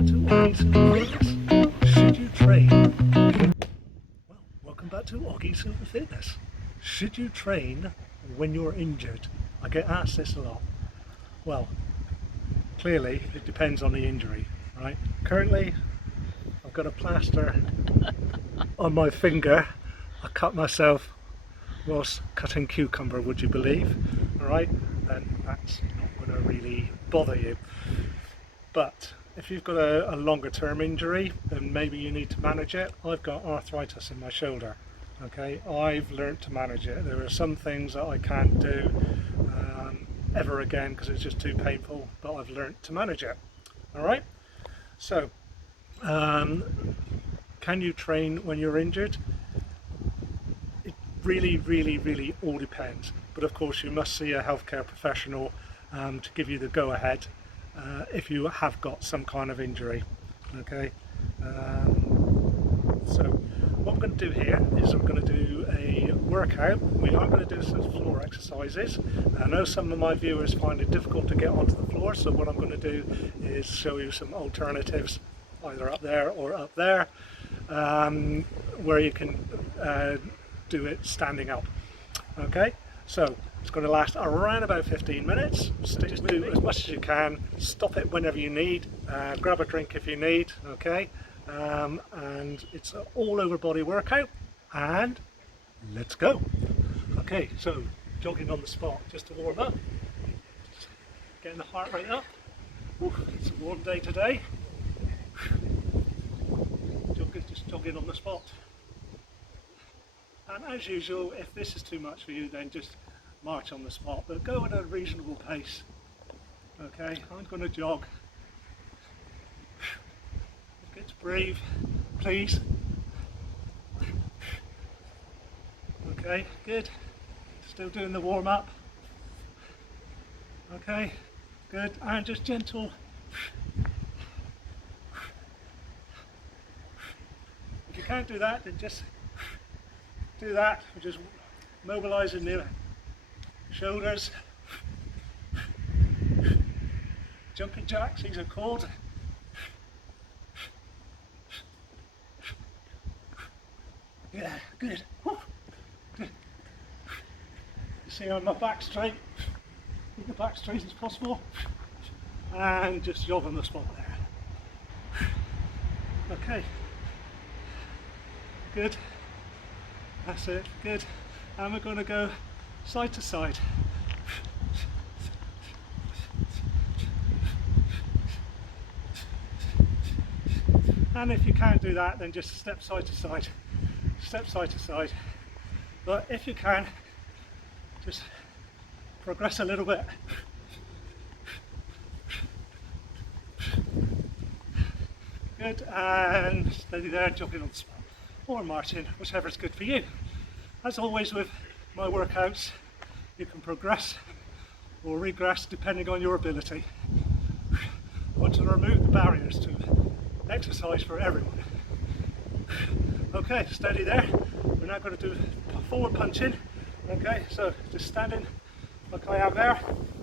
back to Oggy's Silver Fitness. Should you train? Well, welcome back to Oggy's Silver Fitness. Should you train when you're injured? I get asked this a lot. Well, clearly it depends on the injury, right? Currently, I've got a plaster on my finger. I cut myself whilst cutting cucumber, would you believe? Alright, then that's not going to really bother you. But if you've got a longer term injury, then maybe you need to manage it. I've got arthritis in my shoulder. Okay, I've learnt to manage it. There are some things that I can't do ever again because it's just too painful, but I've learnt to manage it. Alright, so can you train when you're injured? It really all depends, but of course you must see a healthcare professional to give you the go-ahead if you have got some kind of injury. Okay, so what we're going to do here is we're going to do a workout. We are going to do some floor exercises. I know some of my viewers find it difficult to get onto the floor, so what I'm going to do is show you some alternatives, either up there or up there, where you can do it standing up. Okay, so it's going to last around about 15 minutes. Just do as much as you can, stop it whenever you need, grab a drink if you need, okay, and it's an all over body workout, and let's go. Okay, so jogging on the spot just to warm up, just getting the heart rate up. Ooh, it's a warm day today. Just jogging on the spot. And as usual, if this is too much for you, then just march on the spot, but go at a reasonable pace. Okay, I'm going to jog. Get to breathe, please. Okay, good. Still doing the warm up. Okay, good, and just gentle. If you can't do that, then just do that. We're just mobilising the shoulders. Jumping jacks, these are called. Yeah, good. Good. You see on my back straight, keep the back straight as possible, and just jog on the spot there. Okay, good. That's it, good. And we're going to go side to side. And if you can't do that, then just step side to side. Step side to side. But if you can, just progress a little bit. Good, and steady there, jogging on the spot. Or marching, whichever's good for you. As always with my workouts, you can progress or regress depending on your ability. I want to remove the barriers to exercise for everyone. Okay, steady there. We're now going to do forward punching. Okay, so just standing like I am there.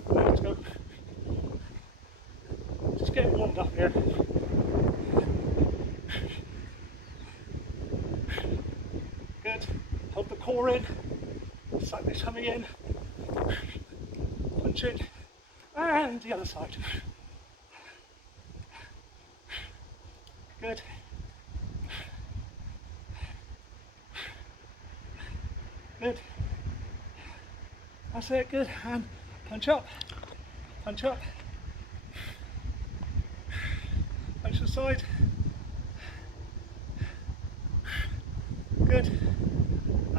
Let's go. Just get warmed up here. Good. Hold the core in. Suck the tummy in. Punch in. And the other side. Good. Good. That's it, good. And punch up. Punch up. Punch the side. Good.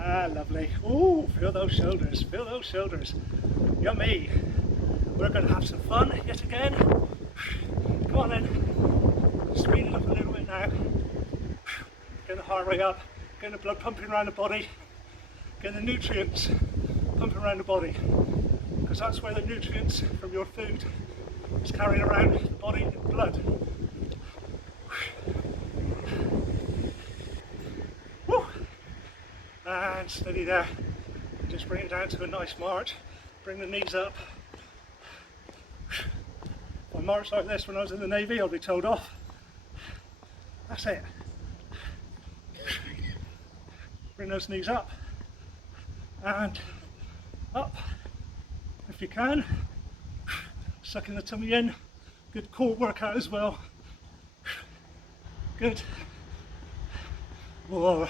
Ah, lovely. Ooh, feel those shoulders. Feel those shoulders. Yummy. We're going to have some fun yet again. Come on then. Speed it up a little bit now. Get the heart rate up. Get the blood pumping around the body. Get the nutrients pumping around the body. Because that's where the nutrients from your food is carried around the body in blood. Woo. And steady there. Just bring it down to a nice march. Bring the knees up. If I marched like this when I was in the Navy, I'll be told off. That's it. Bring those knees up and up if you can. Sucking the tummy in. Good core workout as well. Good. Whoa.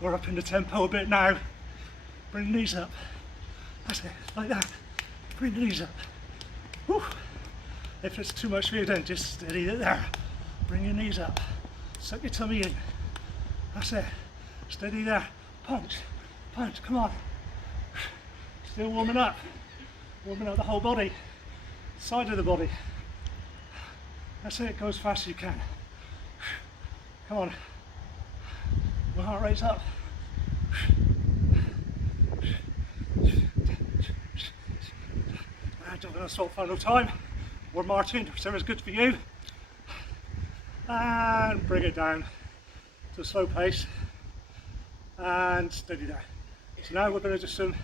We're up in the tempo a bit now. Bring the knees up. That's it, like that. Bring the knees up. Whew. If it's too much for you, then just steady it there. Bring your knees up. Suck your tummy in. That's it. Steady there. Punch. Punch. Come on. Still warming up. Warming up the whole body. Side of the body. That's it. Go as fast as you can. Come on. My heart rate's up. And I'm going to stop final time. Or Martin, whichever's good for you. And bring it down to a slow pace. And steady there. So now we're going to do some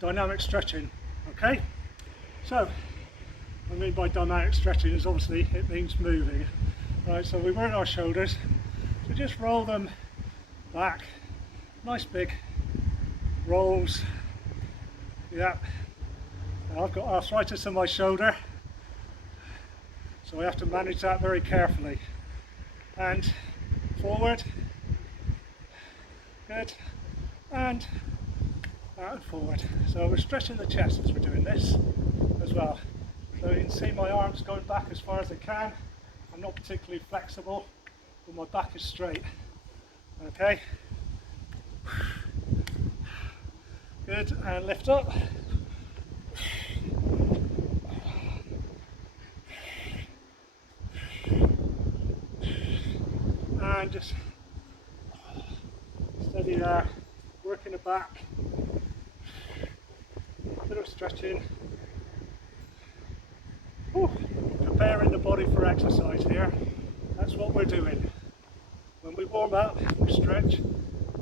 dynamic stretching. Okay? So, what I mean by dynamic stretching is obviously it means moving. Right, so we work our shoulders. So just roll them back. Nice big rolls. Yeah. Now I've got arthritis in my shoulder, so I have to manage that very carefully. And forward. Good. And out and forward. So we're stretching the chest as we're doing this as well. So you can see my arms going back as far as they can. I'm not particularly flexible, but my back is straight. Okay. Good, and lift up. And just steady there, working the back, a bit of stretching. Whew. Preparing the body for exercise here. That's what we're doing. When we warm up, we stretch,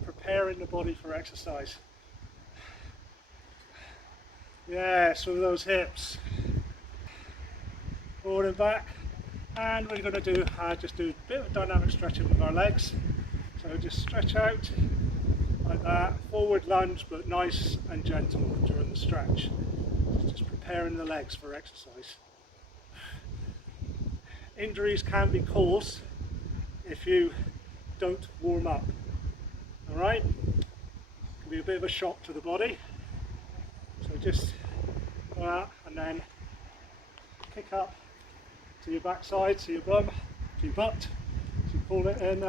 preparing the body for exercise. Yes, with those hips. Forward and back. And we're going to do, just do a bit of dynamic stretching with our legs. So just stretch out like that. Forward lunge, but nice and gentle during the stretch. Just preparing the legs for exercise. Injuries can be caused if you don't warm up. Alright? Can be a bit of a shock to the body. So just go out and then kick up to your backside, to your bum, to your butt, as you call it in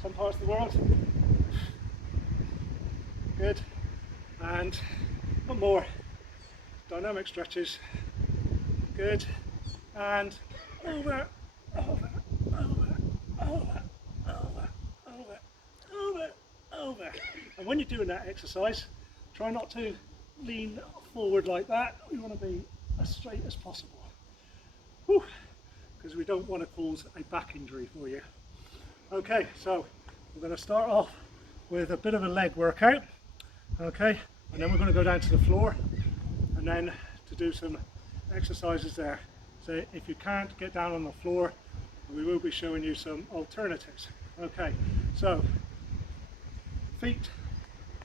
some parts of the world. Good. And one more. Dynamic stretches. Good. And over, over, over, over, over, over, over, over. And when you're doing that exercise, try not to lean forward like that. We want to be as straight as possible. Because we don't want to cause a back injury for you. Okay, so we're going to start off with a bit of a leg workout. Okay, and then we're going to go down to the floor and then to do some exercises there. So if you can't get down on the floor, we will be showing you some alternatives. Okay, so feet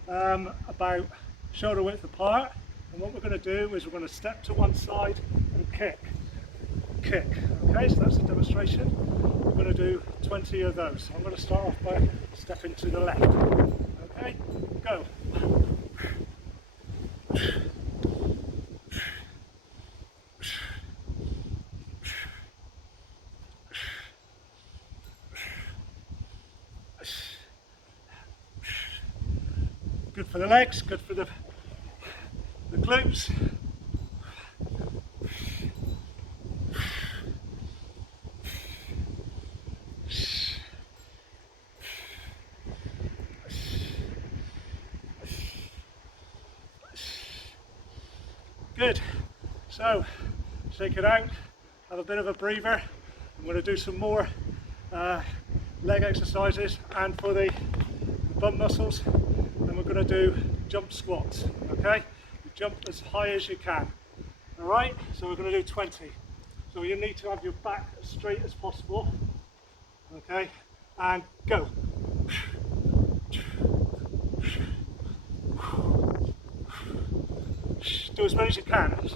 about shoulder width apart, and what we're going to do is we're going to step to one side and kick. Okay, so that's a demonstration. We're going to do 20 of those. I'm going to start off by stepping to the left. Okay, go. Good for the legs, good for the glutes. Good. So shake it out, have a bit of a breather. I'm going to do some more leg exercises, and for the bum muscles, then we're going to do jump squats. Okay, you jump as high as you can. All right, so we're going to do 20. So you need to have your back as straight as possible. Okay, and go. Do as many as you can.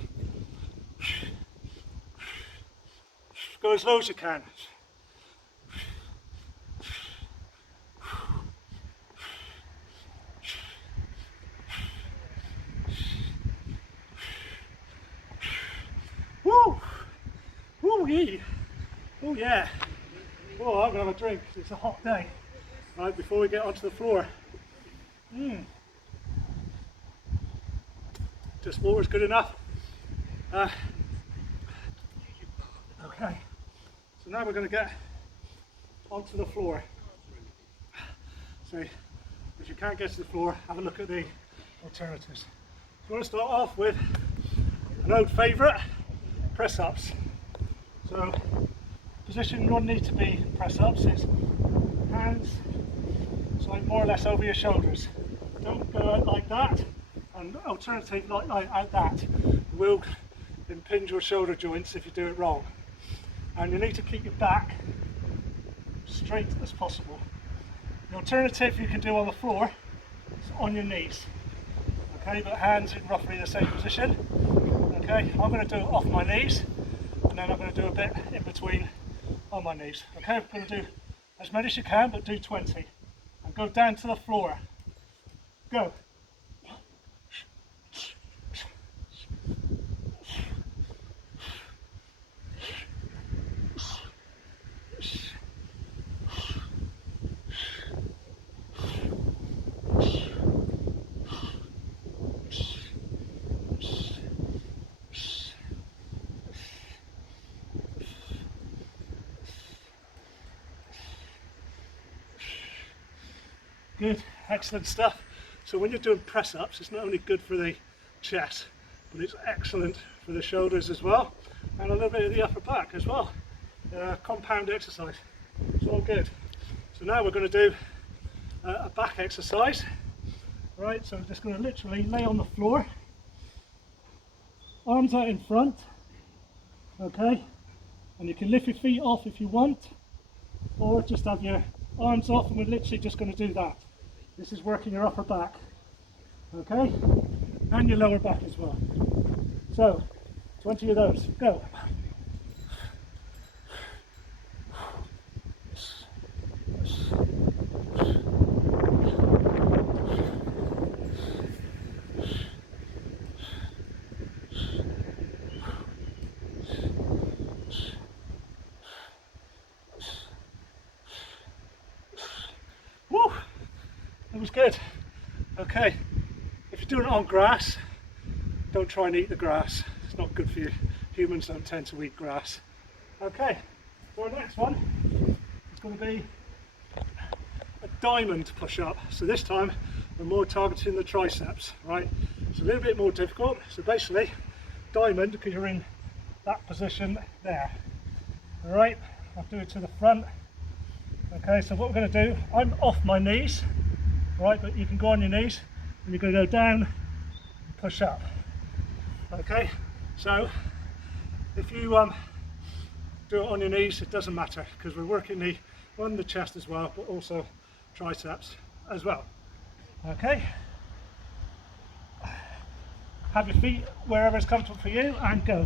Go as low as you can. Woo! Woo yee! Oh yeah! Oh, I'm gonna have a drink. It's a hot day. Right before we get onto the floor. Just water's good enough. Okay. So now we're going to get onto the floor. So if you can't get to the floor, have a look at the alternatives. You want to start off with an old favourite, press-ups. So position you want need to be press-ups is hands so more or less over your shoulders. Don't go out like that, and alternative like that will impinge your shoulder joints if you do it wrong. And you need to keep your back straight as possible. The alternative you can do on the floor is on your knees. Okay, but hands in roughly the same position. Okay, I'm going to do it off my knees, and then I'm going to do a bit in between on my knees. Okay, I'm going to do as many as you can, but do 20. And go down to the floor. Go. Good, excellent stuff. So when you're doing press-ups, it's not only good for the chest, but it's excellent for the shoulders as well, and a little bit of the upper back as well. Compound exercise. It's all good. So now we're going to do a back exercise. Right, so I'm just going to literally lay on the floor, arms out in front, okay, and you can lift your feet off if you want, or just have your arms off, and we're literally just going to do that. This is working your upper back, okay, and your lower back as well. So 20 of those, go. Woo! That was good. Okay, if you're doing it on grass, don't try and eat the grass. It's not good for you. Humans don't tend to eat grass. Okay, so our next one is going to be a diamond push-up. So this time we're more targeting the triceps, right? It's a little bit more difficult. So basically, diamond, because you're in that position there. All right, I'll do it to the front. Okay, so what we're going to do, I'm off my knees, right, but you can go on your knees, and you're going to go down and push up. Okay, so if you do it on your knees, it doesn't matter, because we're working the chest as well, but also triceps as well. Okay, have your feet wherever it's comfortable for you, and go.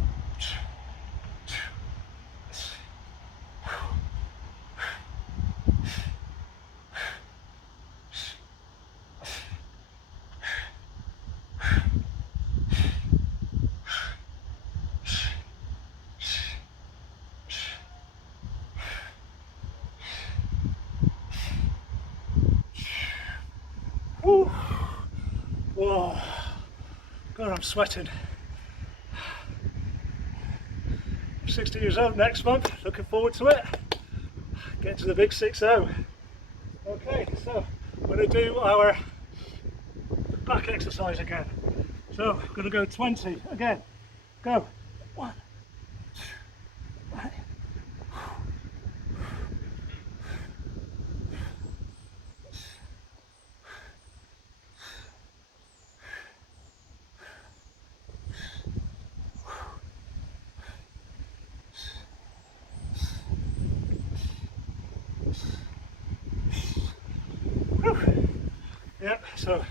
Woo. Whoa, God, I'm sweating. I'm 60 years old next month, looking forward to it. Get to the big 6-0. Okay, so we're going to do our back exercise again. So we're going to go 20 again. Go. 1, 2, 3. Yeah, so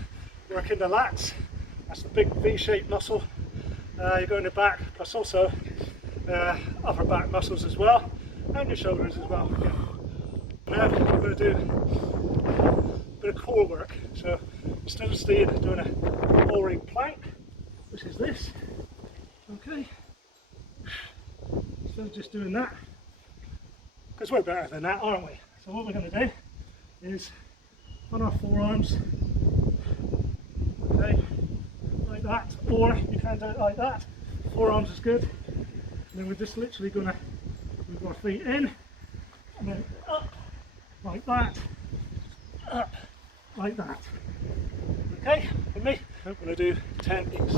working the lats, that's the big V-shaped muscle. You go in the back, plus also upper back muscles as well, and your shoulders as well. Yeah. Now we're going to do a bit of core work. So instead of doing a boring plank, which is this, okay, instead of just doing that, because we're better than that, aren't we? So what we're going to do is on our forearms, okay, like that, or you can do it like that. Forearms is good. And then we're just literally going to move our feet in and then up like that, up like that. Okay, with me, I'm going to do 10 each.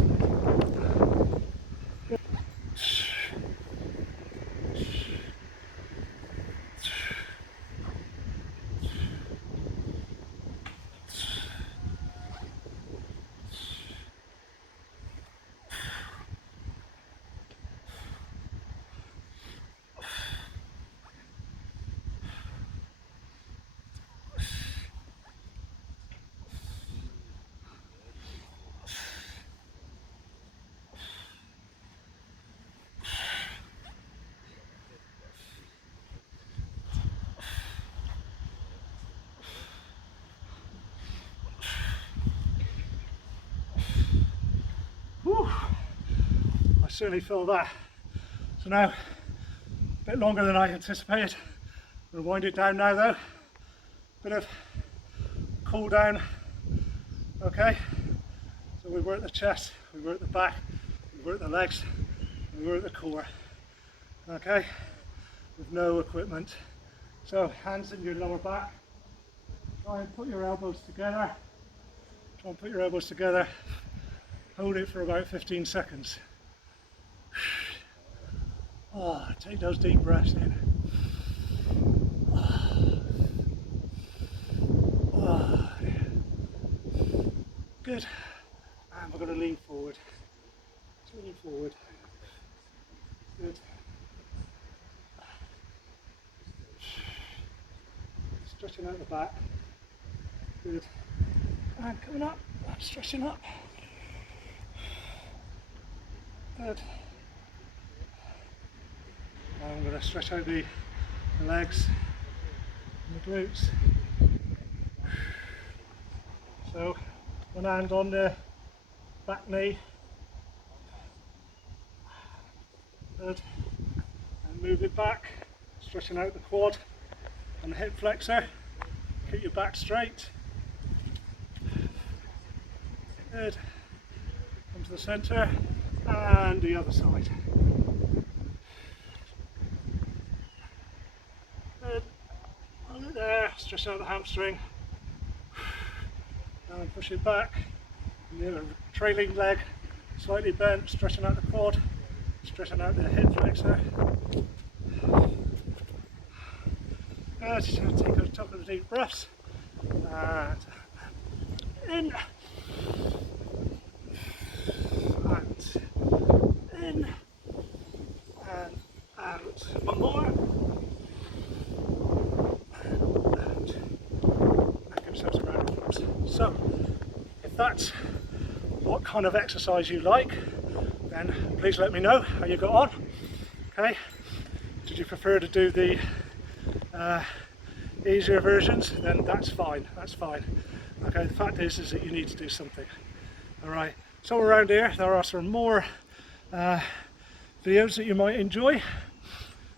Whew. I certainly feel that. So now, a bit longer than I anticipated. I'm going to wind it down now though. Bit of cool down. Okay, so we work the chest, we work the back, we work the legs, we work the core. Okay, with no equipment. So hands in your lower back. Try and put your elbows together. Try and put your elbows together. Hold it for about 15 seconds. Oh, take those deep breaths in. Oh, good. And we're going to lean forward. Just lean forward. Good. Stretching out the back. Good. And coming up. Stretching up. Good. Now I'm going to stretch out the legs and the glutes. So one hand on the back knee. Good. And move it back, stretching out the quad and the hip flexor. Keep your back straight. Good. Come to the centre and the other side. Good. Hold it there, stretch out the hamstring. And push it back. And the trailing leg slightly bent, stretching out the quad, stretching out the hip flexor. Good. Take a couple of deep breaths. And in. And in. And out. One more. And give yourselves a round of applause. So, if that's what kind of exercise you like, then please let me know how you got on. Okay, did you prefer to do the easier versions? Then that's fine, that's fine. Okay, the fact is that you need to do something. Alright, so around here there are some more videos that you might enjoy,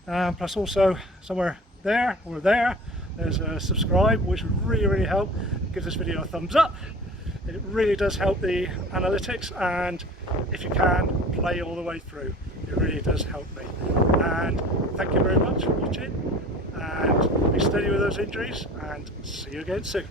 plus also somewhere there or there's a subscribe, which would really help. Give this video a thumbs up. It really does help the analytics, and if you can, play all the way through. It really does help me. And thank you very much for watching, and be steady with those injuries, and see you again soon.